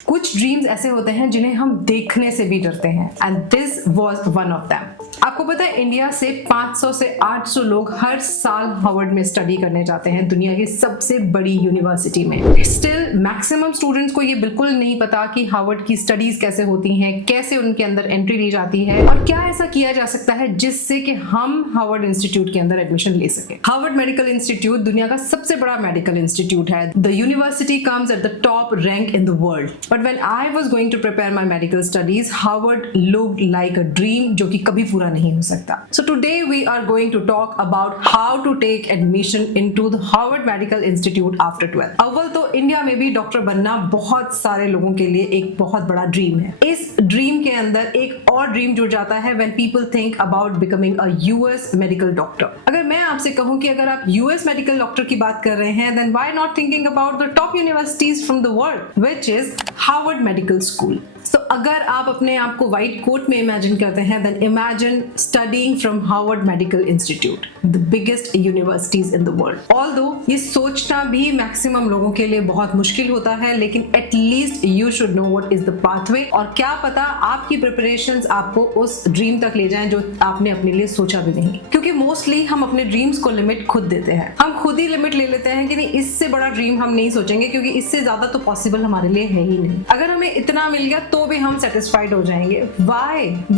कुछ ड्रीम्स ऐसे होते हैं जिन्हें हम देखने से भी डरते हैं and this was one of them. आपको पता है इंडिया से 500 से 800 लोग हर साल हार्वर्ड में स्टडी करने जाते हैं, दुनिया की सबसे बड़ी यूनिवर्सिटी में। स्टिल मैक्सिमम स्टूडेंट्स को ये बिल्कुल नहीं पता कि हार्वर्ड की स्टडीज कैसे होती हैं, कैसे उनके अंदर एंट्री ली जाती है और क्या ऐसा किया जा सकता है जिससे कि हम हार्वर्ड इंस्टीट्यूट के अंदर एडमिशन ले सके। हार्वर्ड मेडिकल इंस्टीट्यूट दुनिया का सबसे बड़ा मेडिकल इंस्टीट्यूट है। The university comes at the top rank in the world. But when I was going to prepare my medical studies, Harvard looked like a dream जो कि कभी पूरा नहीं हो सकता। So today we are going to talk about how to take admission into the Harvard Medical Institute after 12. अव्वल तो India में भी डॉक्टर बनना बहुत सारे लोगों के लिए एक बहुत बड़ा ड्रीम है। इस ड्रीम के अंदर एक और ड्रीम जुड़ जाता है when people think about becoming a US medical doctor. अगर मैं आपसे कहूं कि अगर आप US मेडिकल डॉक्टर की बात कर रहे हैं, then why not thinking about the top universities from the world, which is Harvard Medical School. So, अगर आप अपने आप को व्हाइट कोट में इमेजिन करते हैं, then imagine studying from Harvard Medical Institute, the biggest universities in the world. Although ये सोचना भी मैक्सिमम लोगों के लिए बहुत मुश्किल होता है, लेकिन at least you should know what is the pathway और क्या पता आपकी प्रिपरेशंस आपको उस ड्रीम तक ले जाएं जो आपने अपने लिए सोचा भी नहीं। क्योंकि मोस्टली हम अपने ड्रीम्स को लिमिट खुद देते हैं, हम खुद ही लिमिट ले लेते हैं कि नहीं इससे बड़ा ड्रीम हम नहीं सोचेंगे क्योंकि इससे ज्यादा तो पॉसिबल हमारे लिए है ही नहीं। अगर हमें इतना मिल गया तो भी हम सेटिस्फाइड हो जाएंगे।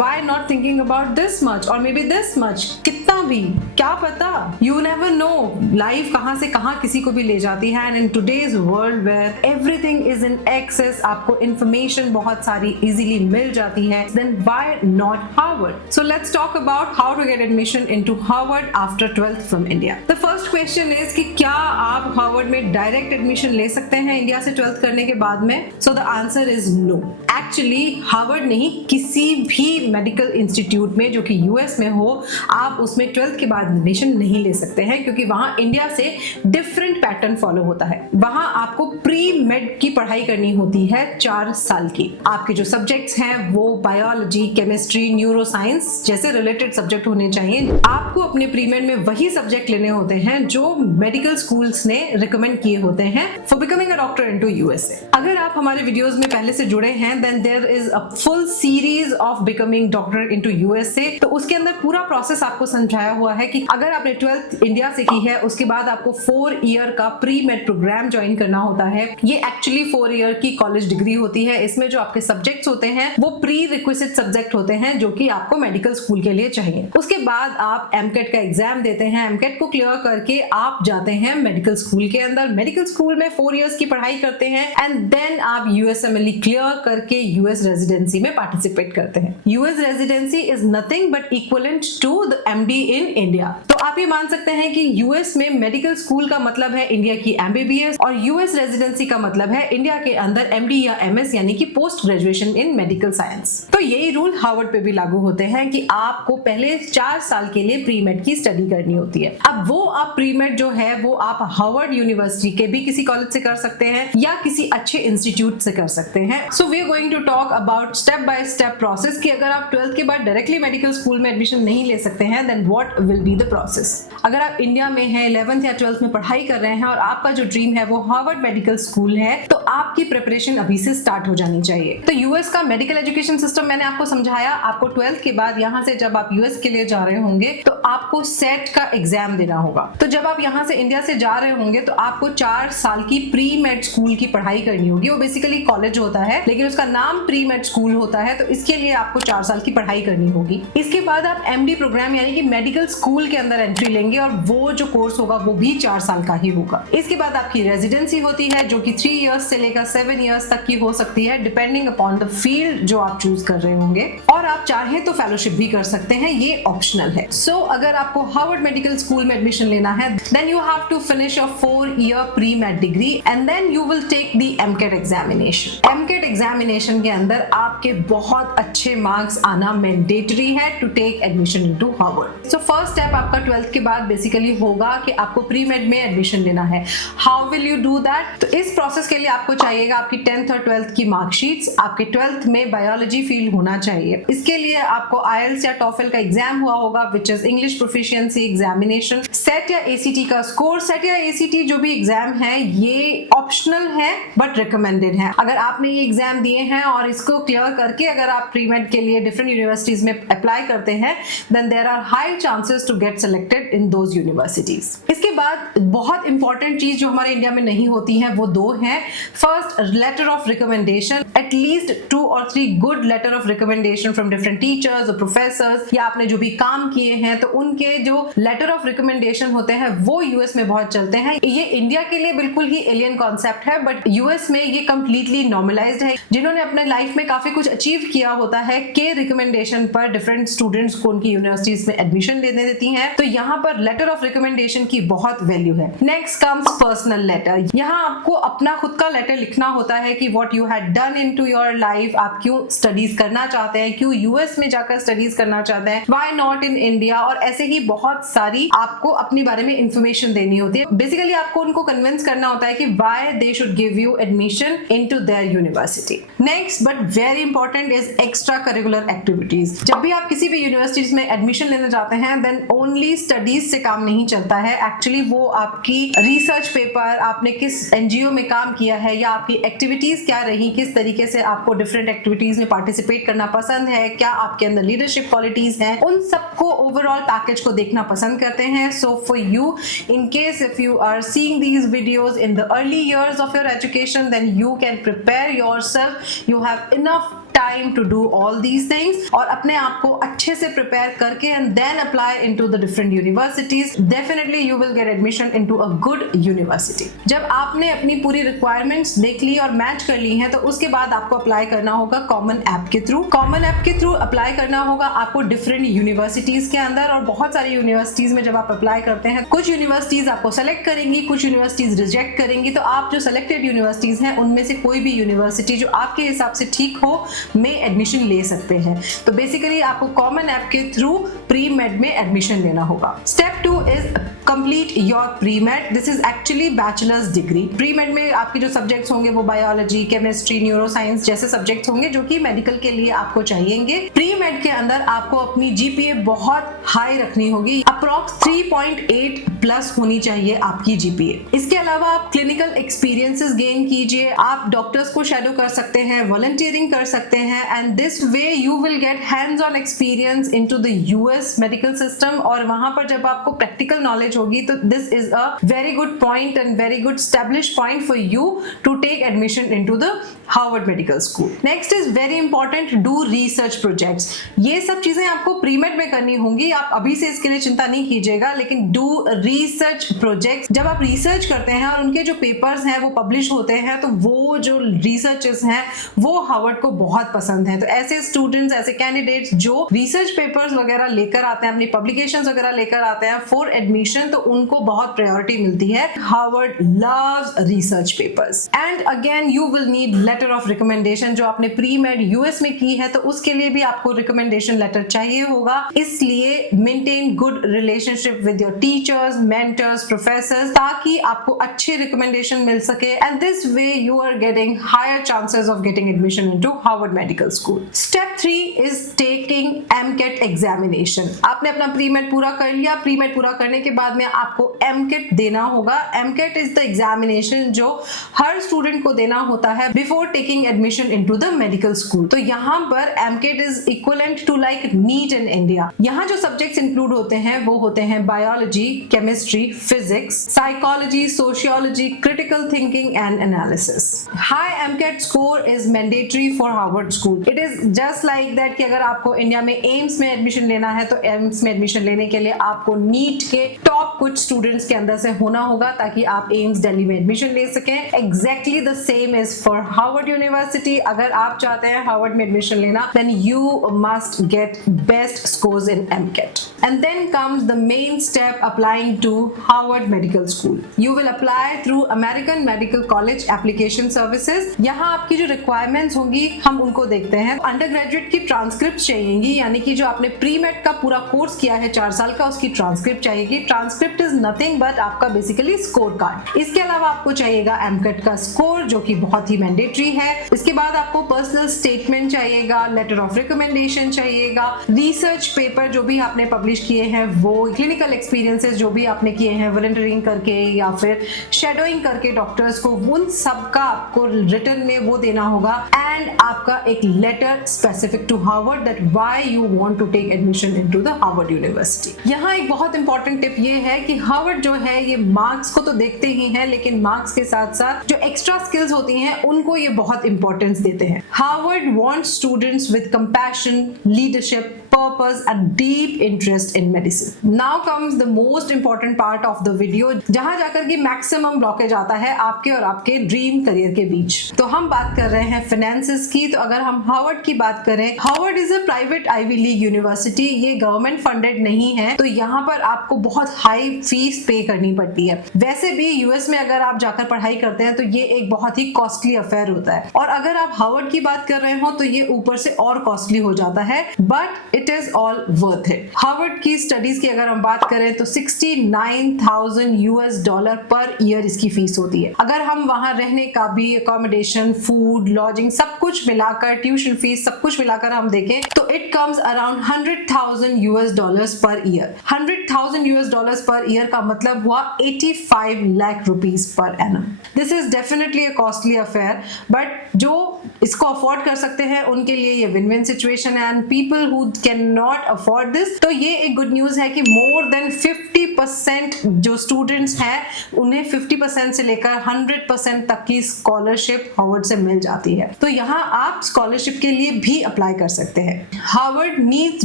Why not thinking about this much or maybe this much? कितना भी, क्या पता, you never know लाइफ कहां से कहां किसी को भी ले जाती है। and in today's world where everything is in access, आपको information बहुत सारी easily मिल जाती है, then why not Harvard? So let's talk about how to get admission into Harvard after 12th from India. The first question is कि क्या आप Harvard में direct admission ले सकते हैं इंडिया से 12th करने के बाद में? So the answer is no. Actually Harvard नहीं, किसी भी मेडिकल इंस्टीट्यूट में जो कि यूएस में हो, आप उसमें 12th के बाद एडमिशन नहीं ले सकते हैं क्योंकि वहां इंडिया से डिफरेंट पैटर्न फॉलो होता है। वहां आपको प्री मेड की पढ़ाई करनी होती है 4 साल की। आपके जो सब्जेक्ट्स हैं वो बायोलॉजी, केमिस्ट्री, न्यूरो साइंस जैसे रिलेटेड सब्जेक्ट होने चाहिए। आपको अपने प्री मेड में वही सब्जेक्ट लेने होते हैं जो मेडिकल स्कूल्स ने रिकमेंड किए होते हैं for becoming a doctor into USA. अगर आप हमारे वीडियोस में पहले से जुड़े हैं, then there is a full series of becoming doctor into USA. तो उसके अंदर पूरा प्रोसेस आपको समझाया हुआ है कि अगर आपने 12th इंडिया से की है, उसके बाद आपको 4 ईयर का प्री मेड प्रोग्राम ज्वाइन करना होता है। ये एक्चुअली 4 ईयर की कॉलेज डिग्री होती है। इसमें जो आपके सब्जेक्ट्स होते हैं वो प्री रिक्विजिट सब्जेक्ट होते हैं जो कि आपको मेडिकल स्कूल के लिए चाहिए। उसके बाद आप एमकेट का एग्जाम देते हैं। एमकेट को क्लियर करके आप जाते हैं मेडिकल स्कूल के अंदर। मेडिकल स्कूल में 4 ईयर्स की पढ़ाई करते हैं एंड देन आप यूएसएमएलई क्लियर करके यूएस रेजिडेंसी में पार्टिसिपेट करते हैं। US residency is nothing but equivalent to the MD in India. तो आप ये मान सकते हैं कि यूएस में मेडिकल स्कूल का मतलब है इंडिया की एमबीबीएस और यूएस रेजिडेंसी का मतलब है इंडिया के अंदर एमडी या एमएस यानी कि post graduation in medical science. तो यही रूल हार्वर्ड पे भी लागू होते हैं कि आपको पहले 4 साल के लिए प्री मेड की स्टडी करनी होती है। अब वो आप प्री मेड जो है वो आप हार्वर्ड यूनिवर्सिटी के भी किसी कॉलेज से कर सकते हैं या किसी अच्छे इंस्टीट्यूट से कर सकते हैं। So we are going to talk about step by step process कि अगर आप 12th के बाद डायरेक्टली मेडिकल स्कूल में एडमिशन नहीं ले सकते हैं, then what will be the process. अगर आप इंडिया में हैं, 11th या 12th में पढ़ाई कर रहे हैं और आपका जो ड्रीम है वो हार्वर्ड मेडिकल स्कूल है, तो आपकी प्रिपरेशन अभी से स्टार्ट हो जानी चाहिए। तो यूएस का मेडिकल एजुकेशन सिस्टम मैंने आपको समझाया। आपको 12th के बाद यहाँ से जब आप यूएस के लिए जा रहे होंगे तो आपको सेट का एग्जाम देना होगा। तो जब आप यहाँ से इंडिया से जा रहे होंगे तो आपको 4 साल की प्री मेड स्कूल की पढ़ाई करनी होगी। वो बेसिकली कॉलेज होता है लेकिन उसका नाम प्री मेड स्कूल होता है, तो इसके लिए आपको 4 साल की पढ़ाई करनी होगी। इसके बाद आप एमडी प्रोग्राम यानी कि मेडिकल स्कूल के अंदर एंट्री लेंगे और वो जो कोर्स होगा वो भी 4 साल का ही होगा। इसके बाद आपकी रेजिडेंसी होती है जो कि 3 इयर्स से लेकर 7 इयर्स तक की हो सकती है डिपेंडिंग अपॉन द फील्ड जो आप चूज कर रहे होंगे, और आप चाहें तो फेलोशिप भी कर सकते हैं, ये ऑप्शनल है। सो अगर आपको हार्वर्ड मेडिकल स्कूल में एडमिशन लेना है, then you have to finish a 4 year pre med degree and then you will take the MCAT examination. MCAT examination के अंदर आपके बहुत अच्छे मार्क्स आना मैंडेटरी है to take admission into Harvard. So first step आपका 12th के बाद बेसिकली होगा कि आपको प्री मेड में एडमिशन लेना है। How will you do that? तो इस प्रोसेस के लिए आपको चाहिएगा आपकी 10th और 12th की मार्कशीट्स, आपके 12th में बायोलॉजी फील्ड होना चाहिए। इसके लिए आपको IELTS या TOEFL का एग्जाम हुआ होगा, which is English proficiency examination. Set या ACT का स्कोर, सेट या ACT जो भी एग्जाम है ये ऑप्शनल है बट रिकमेंडेड है। अगर आपने ये एग्जाम दिए हैं और इसको क्लियर करके अगर आप प्री मेड के लिए डिफरेंट यूनिवर्सिटीज में अप्लाई करते हैं, then there are high chances to get selected in those universities. इसके बाद बहुत इंपॉर्टेंट चीज जो हमारे इंडिया में नहीं होती है वो दो हैं। First, letter of recommendation, at least 2 or 3 good letter of recommendation from different teachers और प्रोफेसर्स, या आपने जो भी काम किए हैं तो उनके जो लेटर ऑफ रिकमेंडेशन होते हैं वो यूएस में बहुत चलते हैं। ये इंडिया के लिए बिल्कुल ही एलियन कॉन्सेप्ट है, बट यूएस में ये कंप्लीटली नॉर्मलाइज्ड है। जिन्होंने अपने लाइफ में काफी कुछ अचीव किया होता है के रिकमेंडेशन पर डिफरेंट स्टूडेंट्स को उनकी यूनिवर्सिटीज में एडमिशन लेने देती हैं, तो यहाँ पर लेटर ऑफ रिकमेंडेशन की बहुत वैल्यू है। Next comes personal letter. यहाँ आपको अपना खुद का लेटर लिखना होता है कि what you had done into your life, आप क्यों स्टडीज करना चाहते हैं, क्यों यूएस में जाकर स्टडीज करना चाहते हैं, व्हाई नॉट इन इंडिया, और ऐसे ही बहुत सारी आपको अपने बारे में इंफॉर्मेशन देनी होती है। बेसिकली आपको उनको कन्विंस करना होता है कि why they should give you admission into their university. Next but very important is extra curricular activities. जब भी आप किसी भी यूनिवर्सिटीज में एडमिशन लेने जाते हैं देन ओनली स्टडीज से काम नहीं चलता है। एक्चुअली वो आपकी रिसर्च पेपर, आपने किस एनजीओ में काम किया है, या आपकी एक्टिविटीज क्या रही, किस तरीके से आपको डिफरेंट एक्टिविटीज में पार्टिसिपेट करना पसंद है, क्या आपके अंदर लीडरशिप क्वालिटीज हैं, उन सबको ओवरऑल पैकेज को देखना पसंद करते हैं। So for you, in case if you are seeing these videos in the early years of your education, then you can prepare yourself. You have enough time to do all these things और अपने आप को अच्छे से prepare करके and then apply into the different universities. Definitely you will get admission into a good university. जब आपने अपनी पूरी requirements देख ली और मैच कर ली हैं तो उसके बाद आपको अप्लाई करना होगा कॉमन ऐप के थ्रू। कॉमन ऐप के थ्रू अप्लाई करना होगा आपको डिफरेंट यूनिवर्सिटीज के अंदर, और बहुत सारी यूनिवर्सिटीज में जब आप अप्लाई करते हैं कुछ यूनिवर्सिटीज आपको सेलेक्ट करेंगी, कुछ यूनिवर्सिटीज रिजेक्ट करेंगी। तो आप जो सेलेक्टेड यूनिवर्सिटीज हैं उनमें से कोई भी यूनिवर्सिटी जो आपके हिसाब से ठीक हो में एडमिशन ले सकते हैं। तो बेसिकली आपको कॉमन ऐप के थ्रू प्री मेड में एडमिशन लेना होगा। Step 2 is complete your pre made. This is actually bachelors degree. Pre made में आपके जो सब्जेक्ट्स होंगे वो बायोलॉजी, केमिस्ट्री, न्यूरोसाइंस जैसे सब्जेक्ट्स होंगे जो कि मेडिकल के लिए आपको चाहिएंगे। प्री मेड के अंदर आपको अपनी जीपीए बहुत हाई रखनी होगी, अप्रॉक्स 3.8 प्लस होनी चाहिए आपकी जीपीए। इसके अलावा आप क्लिनिकल एक्सपीरियंसेस गेन कीजिए, आप डॉक्टर्स को शैडो कर सकते हैं, वॉलंटियरिंग कर सकते हैं, and this way you will get hands-on experience into the US medical system। और वहां पर जब आपको practical knowledge होगी तो this is a very good point and very good established point for you to take admission into the Harvard Medical School। Next is very important, do research projects। ये सब चीजें आपको प्रीमेड में करनी होंगी, आप अभी से इसके लिए चिंता नहीं कीजिएगा, लेकिन do research projects। जब आप रिसर्च करते हैं और उनके जो पेपर्स हैं वो पब्लिश होते हैं तो वो जो रिसर्चेस हैं वो हार्वर्ड को बहुत पसंद है। तो ऐसे स्टूडेंट्स, ऐसे कैंडिडेट्स जो रिसर्च पेपर्स वगैरह लेकर आते हैं, अपनी पब्लिकेशंस वगैरह लेकर आते हैं फॉर एडमिशन, तो उनको बहुत प्रायोरिटी मिलती है। Harvard loves research papers. And again you will need letter of recommendation. जो आपने प्री मेड यूएस में की है तो उसके लिए भी आपको रिकमेंडेशन लेटर चाहिए होगा, इसलिए maintain good relationship with your teachers, mentors, professors, ताकि आपको अच्छे रिकमेंडेशन मिल सके। And this way you are getting higher chances of getting admission into Harvard medical school. Step 3 is taking MCAT examination. आपने अपना प्री मेड पूरा कर लिया, प्री मेड पूरा करने के बाद में आपको एमकेट देना होगा। एमकेट इज द एग्जामिनेशन जो हर स्टूडेंट को देना होता है before taking admission into the medical school. तो यहाँ पर MCAT is equivalent to like NEET in India. यहाँ जो सब्जेक्ट्स इंक्लूड होते हैं वो होते हैं biology, chemistry, physics, psychology, sociology, critical thinking and analysis. High MCAT score is mandatory for Harvard school. It is just like that कि अगर आपको इंडिया में एम्स में एडमिशन लेना है तो एम्स में एडमिशन लेने के लिए आपको नीट के टॉप कुछ स्टूडेंट्स के अंदर से होना होगा ताकि आप एम्स दिल्ली में एडमिशन ले सकें। Exactly the same is for Harvard university. अगर आप चाहते हैं हार्वर्ड में एडमिशन लेना then you must get best scores in MCAT. And then comes the main step applying to Harvard medical school. You will apply through American medical college application services. यहाँ आपकी जो requirements होंगी हम उनको देखते हैं। अंडर ग्रेजुएट की transcript चाहिएगी, यानी कि जो आपने प्री मेड का पूरा कोर्स किया है 4 साल का, उसकी ट्रांसक्रिप्ट चाहिएगी। ट्रांसक्रिप्ट इज नथिंग बट आपका बेसिकली स्कोर कार्ड। इसके अलावा आपको चाहिएगा एमकेट का स्कोर, जो कि बहुत ही मैंडेटरी है। इसके बाद आपको पर्सनल स्टेटमेंट चाहिएगा, लेटर ऑफ रिकमेंडेशन चाहिएगा, रिसर्च पेपर जो भी आपने पब्लिश किए हैं वो, क्लिनिकल एक्सपीरियंसेस जो भी आपने किए हैं वॉलंटियरिंग करके या फिर शेडोइंग करके डॉक्टर्स को, उन सब का आपको रिटर्न में वो देना होगा। एंड आपका एक letter specific to Harvard that why you want to take admission into the Harvard university. यहाँ एक बहुत इंपॉर्टेंट टिप ये है कि हार्वर्ड जो है ये मार्क्स को तो देखते ही है, लेकिन मार्क्स के साथ साथ जो एक्स्ट्रा स्किल्स होती हैं उनको ये बहुत इंपॉर्टेंस देते हैं। Harvard wants students with compassion, leadership, purpose and deep interest in medicine. Now comes the most important part of the video, जहां जाकर की मैक्सिमम ब्लॉकेज आता है आपके और आपके ड्रीम करियर के बीच। तो हम बात कर रहे हैं फाइनेंसेस की। तो अगर हम हार्वर्ड की बात करें, Harvard is a private Ivy League university, ये गवर्नमेंट फंडेड नहीं है, तो यहाँ पर आपको बहुत हाई फीस पे करनी पड़ती है। वैसे भी यूएस में अगर आप जाकर पढ़ाई करते हैं तो ये एक बहुत ही कॉस्टली अफेयर होता है, और अगर आप हार्वर्ड की बात कर रहे हो तो ये ऊपर से और कॉस्टली हो जाता है, but it is all worth it. Harvard की स्टडीज की अगर हम बात करें तो $69,000 पर ईयर इसकी फीस होती है। अगर हम वहां रहने का भी, अकोमोडेशन, फूड, लॉजिंग, सब कुछ मिलाकर, ट्यूशन फीस सब कुछ मिलाकर हम देखें तो it comes around $100,000 per year. $100,000 per year का मतलब हुआ 85 lakh rupees per annum. This is definitely a costly affair, but जो इसको अफोर्ड कर सकते हैं उनके लिए ये विन विन सिचुएशन है। And people who can not afford this, तो ये एक गुड न्यूज है कि मोर देन 50% जो स्टूडेंट्स हैं उन्हें 50% से लेकर 100% तक की स्कॉलरशिप हार्वर्ड से मिल जाती है। तो यहाँ आप स्कॉलरशिप के लिए भी अप्लाई कर सकते हैं। Harvard needs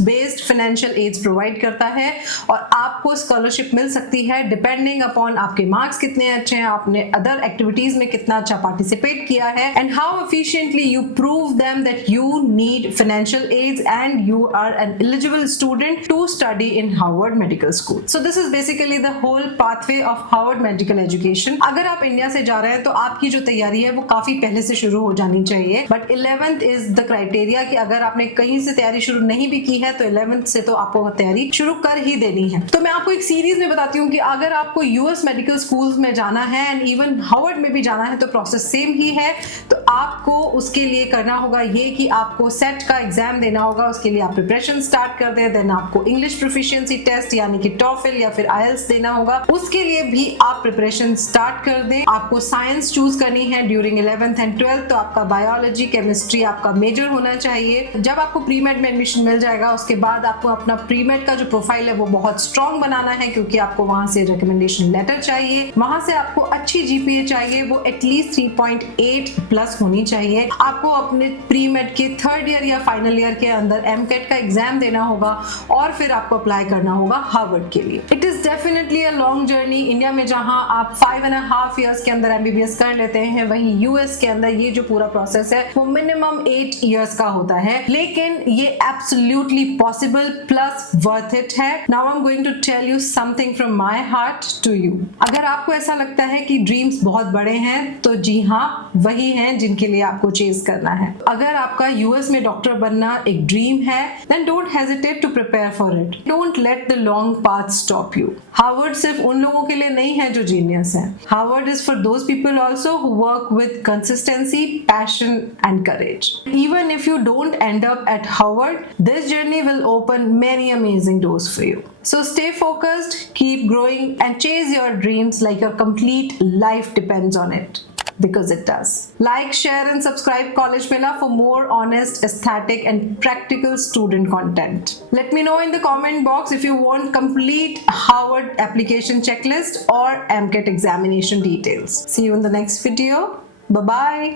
based financial aids provide करता है और आपको स्कॉलरशिप मिल सकती है डिपेंडिंग अपॉन आपके मार्क्स कितने अच्छे हैं, आपने अदर एक्टिविटीज में कितना अच्छा पार्टिसिपेट किया है, and how efficiently you prove them that you need financial aids and you are an eligible student to study in Harvard Medical School. So this is basically the whole pathway of Harvard Medical Education. अगर आप India से जा रहे हैं तो आपकी जो तैयारी है वो काफी पहले से शुरू हो जानी चाहिए, but 11th is the criteria कि अगर आपने कहीं से तैयारी शुरू नहीं भी की है तो 11th से तो आपको तैयारी शुरू कर ही देनी है। तो मैं आपको एक सीरीज में बताती हूँ कि अगर आपको यूएस मेडिकल स्कूल्स में जाना है एंड इवन हार्वर्ड में भी जाना है तो प्रोसेस सेम ही है। तो आपको उसके लिए करना होगा ये कि आपको सेट का एग्जाम देना होगा, उसके लिए आप प्रिपरेशन स्टार्ट कर दें। देन आपको इंग्लिश प्रोफिशिएंसी टेस्ट यानी कि टॉफल या फिर आईएलटीएस देना होगा, उसके लिए भी आप प्रिपरेशन स्टार्ट कर दें। आपको साइंस चूज करनी है ड्यूरिंग 11th एंड 12th, तो आपका बायोलॉजी, केमिस्ट्री आपका मेजर होना चाहिए। जब आपको प्री मेड में एडमिशन मिल जाएगा उसके बाद आपको अपना प्री मेड का जो प्रोफाइल है वो बहुत स्ट्रॉन्ग बनाना है, क्योंकि आपको वहां से रिकमेंडेशन लेटर चाहिए, वहां से आपको अच्छी जीपीए चाहिए, वो एटलीस्ट 3.8 प्लस होनी चाहिए। आपको अपने प्री मेड के 3rd ईयर या फाइनल ईयर के अंदर एमकेट का एग्जाम देना होगा और फिर आपको अप्लाई करना होगा हार्वर्ड के लिए। It is definitely a long journey. India में जहां आप 5.5 इयर्स के अंदर एमबीबीएस कर लेते हैं, वहीं यूएस के अंदर ये जो पूरा प्रोसेस है वो मिनिमम 8 इयर्स का होता है, लेकिन ये absolutely possible plus worth it है। Now I am going to tell you something from my heart to you. अगर आपको ऐसा लगता है कि ड्रीम्स बहुत बड़े हैं तो जी हाँ, वही हैं जिनके लिए आपको चेज करना है। अगर आपका यूएस में डॉक्टर बनना एक ड्रीम है, then don't hesitate to prepare for it. Don't let the long path stop you. Harvard सिर्फ उन लोगों के लिए नहीं है जो जीनियस हैं। Harvard is for those people also who work with consistency, passion and courage. Even if you don't end up at Harvard, this journey will open many amazing doors for you. So stay focused, keep growing and chase your dreams like your complete life depends on it. Because it does. Like, share and subscribe College Mela for more honest, aesthetic and practical student content. Let me know in the comment box if you want complete Harvard application checklist or MCAT examination details. See you in the next video. Bye-bye.